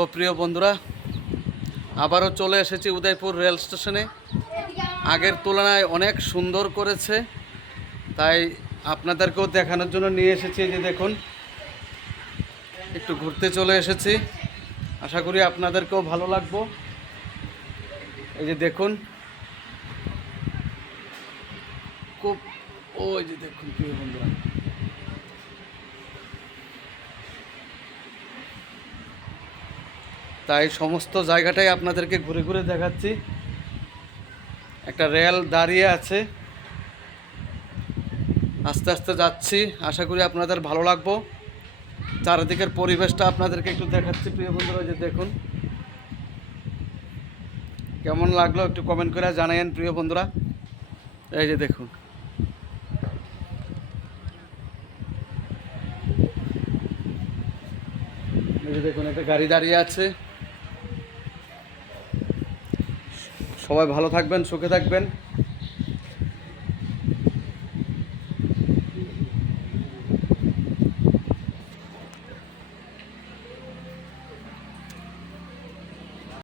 তো প্রিয় বন্ধুরা, আবারও চলে এসেছি উদয়পুর রেল স্টেশনে। আগের তুলনায় অনেক সুন্দর করেছে, তাই আপনাদেরকেও দেখানোর জন্য নিয়ে এসেছি। এই যে দেখুন, একটু ঘুরতে চলে এসেছি, আশা করি আপনাদেরকেও ভালো লাগবে। এই যে দেখুন, খুব ওই যে দেখুন প্রিয় বন্ধুরা, তাই সমস্ত জায়গাটাই আপনাদেরকে ঘুরে ঘুরে দেখাচ্ছি। একটা রেল দাঁড়িয়ে আছে, আস্তে আস্তে যাচ্ছি, আশা করি আপনাদের ভালো লাগবে। চারিদিকের পরিবেশটা আপনাদেরকে একটু দেখাচ্ছি প্রিয় বন্ধুরা। যে দেখুন, কেমন লাগলো একটু কমেন্ট করে জানাবেন প্রিয় বন্ধুরা। এই যে দেখুন, এই যে দেখুন, একটা গাড়ি দাঁড়িয়ে আছে। সবাই ভালো থাকবেন, সুখে থাকবেন।